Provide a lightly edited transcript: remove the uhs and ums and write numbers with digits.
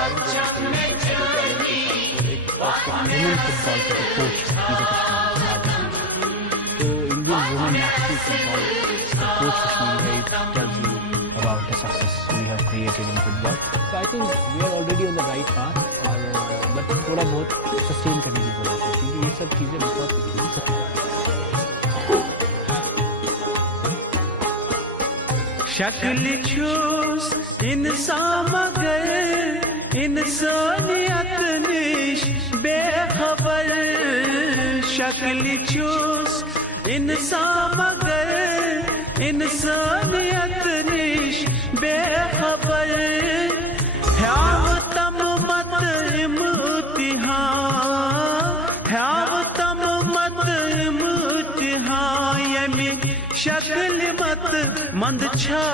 Women football के coach तो Indian women national football coach Kashmir, it tells you about the success we have created in football. So I think we are already on the right path, और but थोड़ा बहुत sustain करने की जरूरत है क्योंकि ये सब चीजें बहुत शक्ल चूस इंसान मगर इंसानियत निश बेखबर शक्ल चूस इंसान मगर इंसानियत निश बेखबर ह्याव तम मत इम्तिहान ह्याव तम मत इम्तिहान यमी शक्ल मत मंद छा